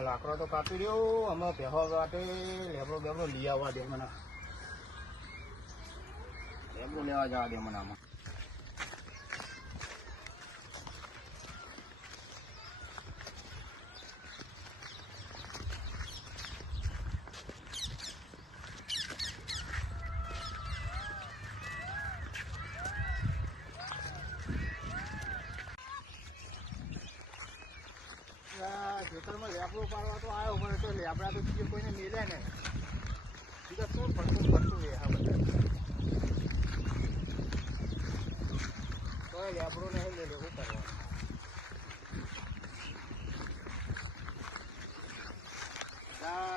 લાકડો તો કાપી રહ્યો અમે પહેવા માટે લેબડો બેબડો લઈ આવવા દે મને લેબડો લેવા જવા દે મને આમાં ખેતરમાં લેબડો પાડવા તો આવ્યો પણ તો લેબડા તો બીજે કોઈને મેલે ને બીજા શું ફરતું રહે આ બધા તો લેબડો નહીં લે લેવું કરવા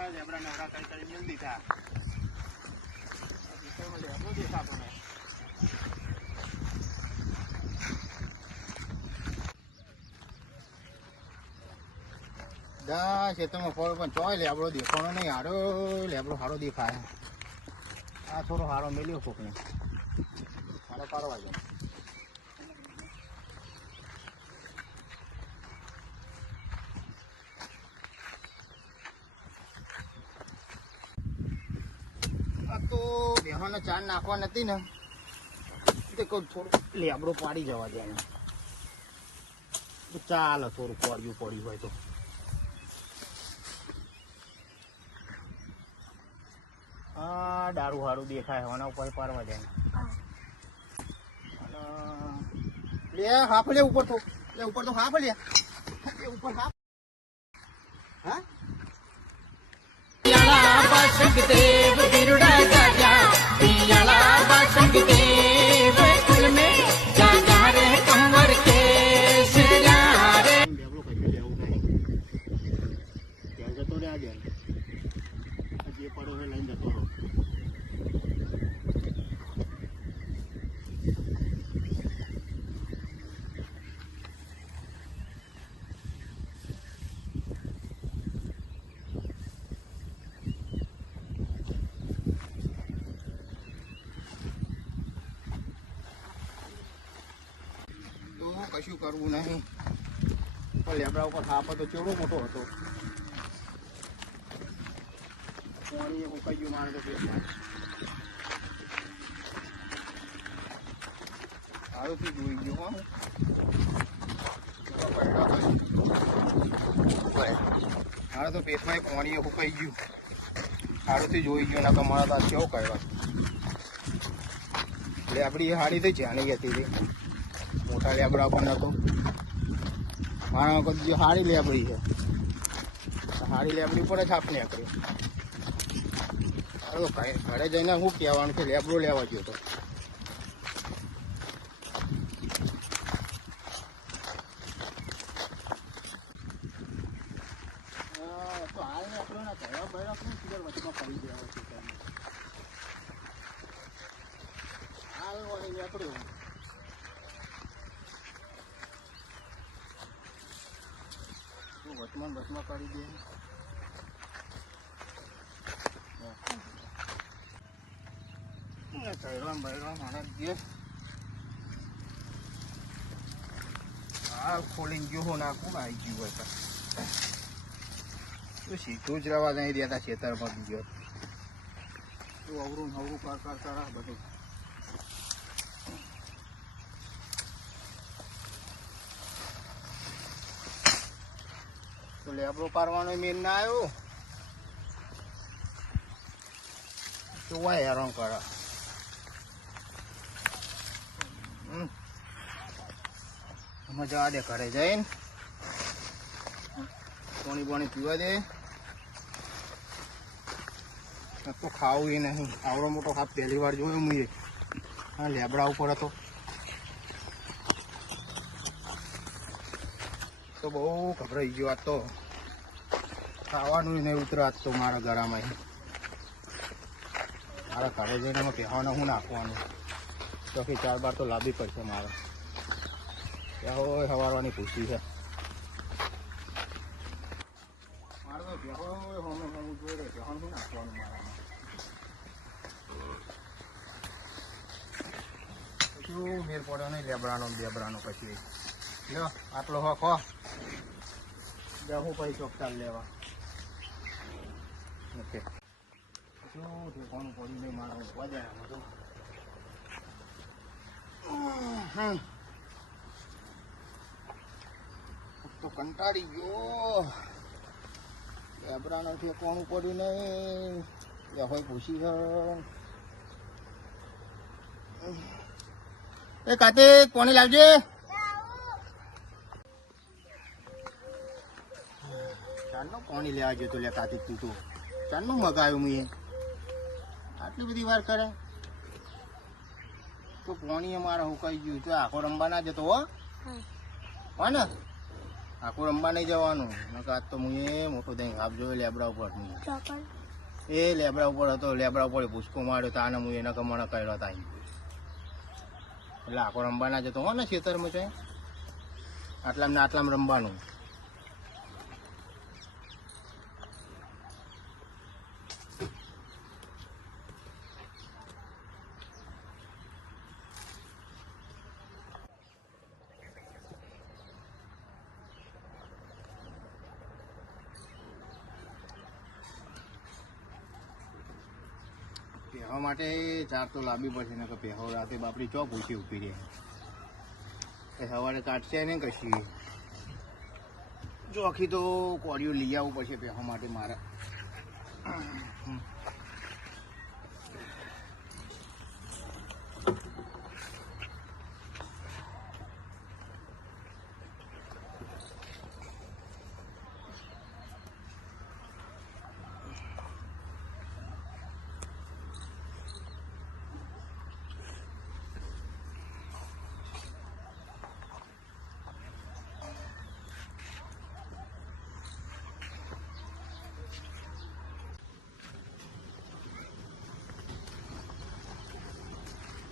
લેબડા નવરા કરી મેળ દીધા લેબડો દેખાતો ને ખેતરમાં ફળ પણ ચોય લેબડો દેખાણો નહીં હારો લેબડો સારો દેખાય આ થોડો હારો મેલ્યો કોકને સારો પાડવા જાય આ તો બેહોને ચાર નાખવા નથી ને તે કોઈ થોડું લેબડો પાડી જવા દે ચાલે થોડું પડ્યું હોય તો હા દારૂ સારું દેખાય આના ઉપર પાડવા જાય લે હાફ લે ઉપર તો હાફ લે ઉપર હાફ હા જે પડો હોય લઈને જતો રહો તો કશું કરવું નહીં પણ લેબડા ઉપર થાપો તો કેવડો મોટો હતો પાણી ઉકાઈ ગયું મારે તો પેટમાં સારુંથી જોઈ ગયો હો મારે તો પેટમાં પાણી ઉકાઈ ગયું સારુંથી જોઈ ગયું ના તો મારા તો કેવું કરવા લેબડી હાડી થઈ જાણી હતી હતી મોટા લેબડા પણ નતો મારા વખત જે હાડી લેબડી છે હાડી લેબડી પર જ આપને કરી ઘરે જઈને શું કહેવાનું કે લેબડો લેવા ગયો તો હાલ નીકળો ને ઘરે બહેરા શું ખબર વચમાં પડી ગયા છે હાલ વળી નીકળ્યો વચમાં કરી દે ખોલીને ગયો નાખું આવી ગયું હોય તો સીધું જ રવા નહીં દેતા ખેતરમાં ગયો તો અવરું નવરું કર બધું તો લેબડો પાડવાનો મેન ના આવ્યો તો વાય હેરાન કરે મજા દે ઘરે જઈને પાણી પીવા દે તો ખાવું એ નહીં આવડો મોટો ખાપ પહેલી વાર જોયો હું હા લેબડા ઉપર હતો તો બહુ ગભરાઈ ગયો આજ તો ખાવાનું નહીં ઉતરાત તો મારા ગળામાં મારા ઘરે જઈને અમે કહેવાના હું નાખવાનું તો કે 4 બાર તો લાવવી પડશે મારે ત્યાં હોય સવારવાની ખુશી છે મારે તો ભેગો હોય હમે હું જોઈ રહ્યો ભેગો શું નાખવાનું મારામાં શું મેર પડ્યો નહીં લેબડાનો બેબડાનો પછી લ્યો આટલો હો હું પછી ચોકચાલ લેવા. ઓકે શું ઠેકાણું પડી નહીં મારા ઉપવા જાય બધું. તો કંટાળી ગયો. લેબરાનો ઠેકાણું પડ્યું નહીં. હોય પૂછી એ કાર્તિક પાણી લાવજે. ચારનું પાણી લેવા જતો લે કાર્તિક તું તો. ચારનું મગાવ્યું મેં આટલી બધી વાર કરે તો પાણી અમારે હુકાઈ ગયું. તો આખો રમવા ના જતો હો ને. આખો રમવા નહીં જવાનું. આજ તો હું એ મોટો દહીં આપજો લેબડા ઉપર. એ લેબડા ઉપર હતો. લેબડા ઉપર ભૂસકો માર્યો તો આને હું એના કમણ કર્યો હતા. એટલે આખો રમવા ના જતો હો ને ખેતરમાં છે. આટલામાં ને આટલામાં રમવાનું. પહેવા માટે ચાર તો લાવવી પડશે ને કે પહેવો રાતે બાપડી ચો પૂછી ઉભી રહે. એ સવારે કાઢશે ને કશી ચોખી તો કોળિયું લઈ આવવું પડશે પહેવા માટે મારે.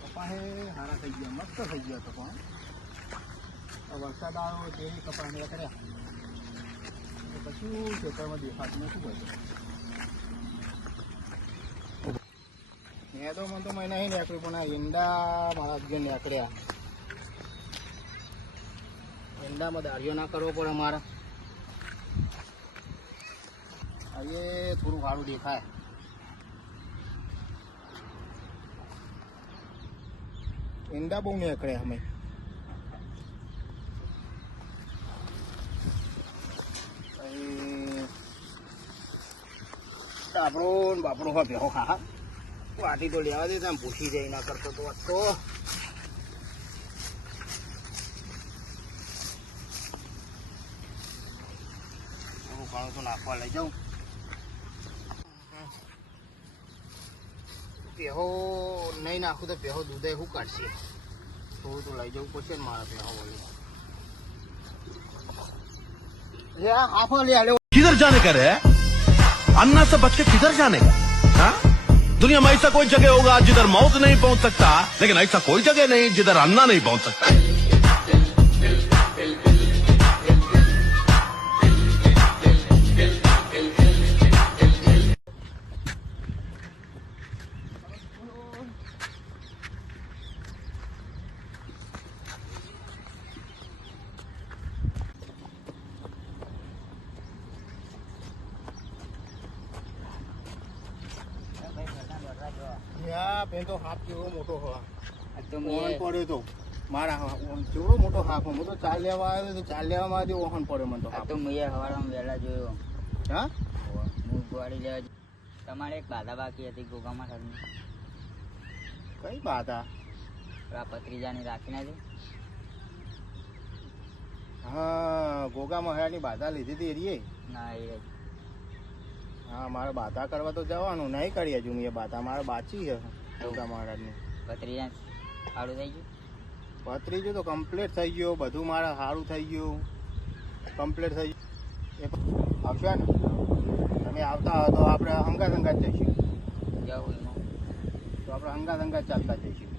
કપાહે હારા થઈ ગયા. મસ્ત થઈ ગયો તો પણ વરસાદ આવ્યો તે કપાસ ને કર્યા પછી ખેતરમાં દેખાતું નથી બધું. મેં તો મને તો મહિના નહીં નીકળ્યું પણ આ ઈંડા મારા જે નીકળ્યા. ઈંડામાં દાળીઓ ના કરવો પડે મારે. હવે થોડું સારું દેખાય. ઈંડા બહુ નીકળ્યા અમે. ડાબરો ને બાપરો હા ભેહો ખા વાટી તો લેવા દે. આમ પૂછી જાય ના કરતો તો થોડું ઘણું તો નાખવા લઈ જાઉં. પહેવો નહીં નાખું તો પહેવો દૂધે શું કાઢશે. થોડું તો લઈ જવું પડશે ને મારા પહેવો બોલી. હાફો લે હાલે. किधर जाने का रे? अन्ना से बच के किधर जाने का? हाँ? दुनिया में ऐसा कोई जगह होगा जिधर मौत नहीं पहुंच सकता, लेकिन ऐसा कोई जगह नहीं जिधर अन्ना नहीं पहुंच सकता. પેન તો હાફ જેવો મોટો હોય પડ્યો તો મારા જેવડો મોટો હાફ. હું તો ચાલ લેવા આવ્યો તો ચાલ લેવામાં આજે ઓહન પડ્યો મને તો. તો મેં હવારમાં વહેલા જોયો. હા હું ગાડી લેવા તમારે એક બાધા બાકી હતી ગોગામાં સાહેબ. કઈ બાધા? ભત્રીજાની રાખી નાખી. હા ગોગા મહારાજની બાધા લીધી હતી એરીએ. ના એ હા મારે બાધા કરવા તો જવાનું નહીં કરી હજુ મેં બાધા. મારે બાચી છે ગોગા મહારાજની. ભત્રીજા સારું થઈ ગયું. ભત્રીજું તો કમ્પ્લીટ થઈ ગયું. બધું મારે સારું થઈ ગયું. કમ્પ્લીટ થઈ ગયું. આવશે ને તમે આવતા હોય તો આપણે હંગાત જઈશું. જવું તો આપણે હંગાત ચાલતા જઈશું.